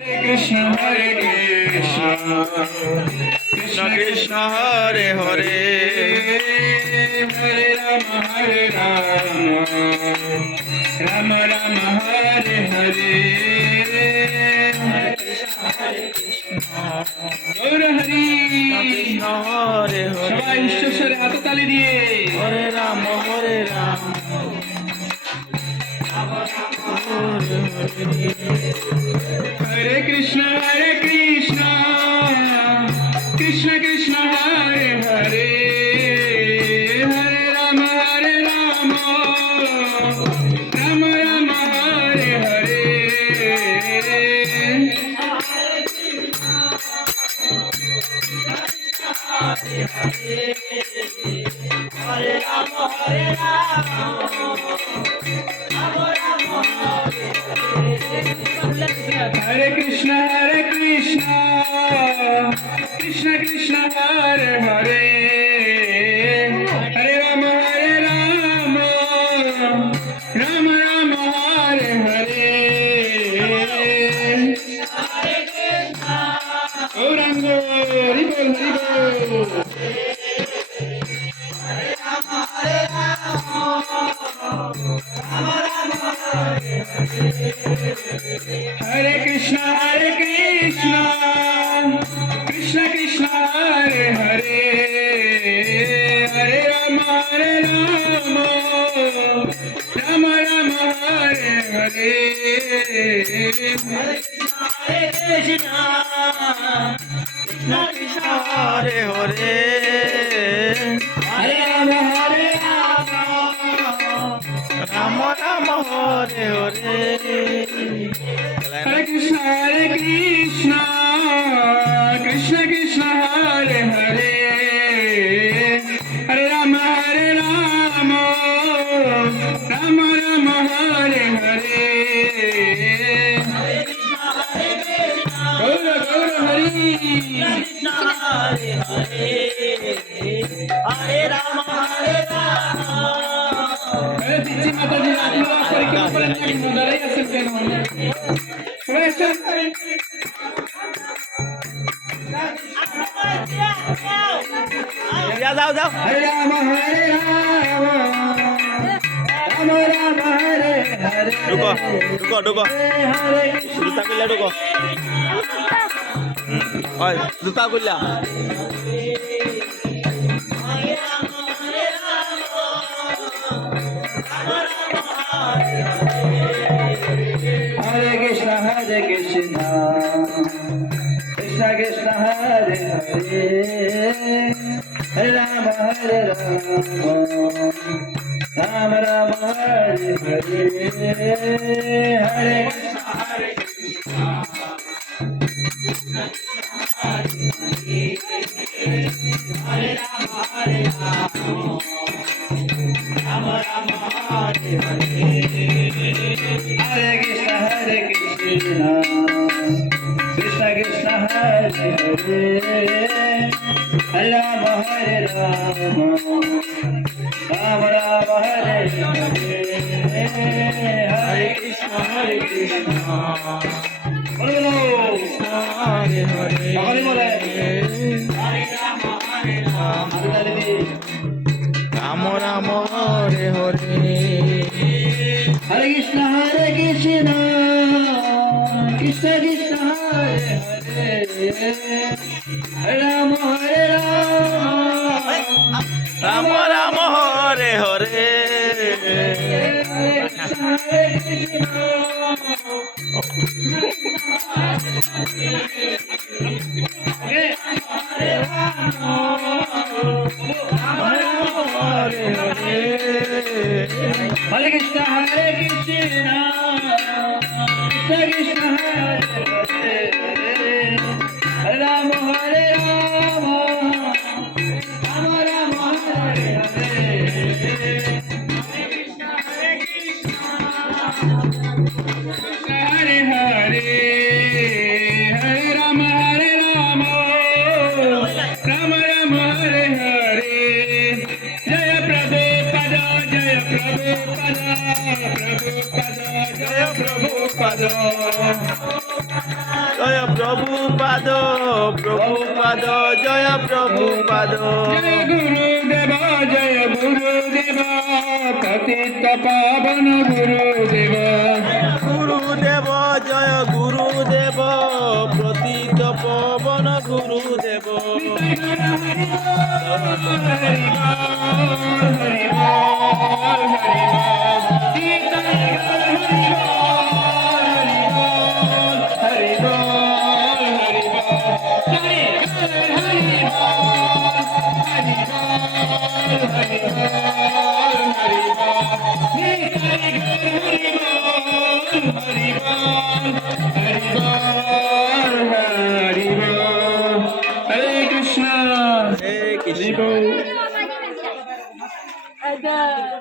Krishna Hare Krishna Krishna Krishna Hare Hare Hare Rama Hare Rama Rama Rama Hare Hare Gaur Hari Krishna Hare Hare সবাই উচ্চস্বরে হাততালি দিয়ে Hare Rama Hare Rama Hare Krishna Krishna Krishna Hare Hare Hare Rama Rama Rama Hare Hare Hare Krishna Krishna Krishna Hare Hare Hare Rama Rama Rama Hare Hare Gauranga Hari Bol Hare Krishna Krishna Krishna Hare Hare Hare Rama Rama Rama Hare Hare Krishna Hare Hare Hare Rama Rama Rama Hare Hare Hare Krishna Krishna Hare Hare Hare Rama Rama Rama Hare Hare Gaura Hari Krishna Hare Hare Hare Rama Hare Rama Cici Mataji Ratulah Sarikam Paling lagi Mudarai Asal Kenon Ya जाओ Hare Rama Rama Rama Hare Hare रुको जूता खुल्ला रुको ओए जूता खुल्ला Hare Krishna Krishna Krishna Hare Hare Hare Rama Rama Rama Hare Hare Hare Hare Krishna Krishna Hare Hare Hare Rama Rama Rama Hare Hare Hare Krishna বলো Hare Hare সকলে বলে Rama Rama Hare Hare Hare Krishna Krishna Krishna Hare Hare Hare Rama Rama Rama Hare Hare Hare Krishna Krishna Krishna Hare Hare Hare Rama Rama Rama Hare Hare Hare Hare Hare Rama জয় প্রভুপাদ প্রভুপাদ জয় প্রভুপাদ জয় গুরুদেব পতিত পাবন গুরুদেব গুরুদেব জয় গুরুদেব প্রতীত পবন গুরুদেব Hare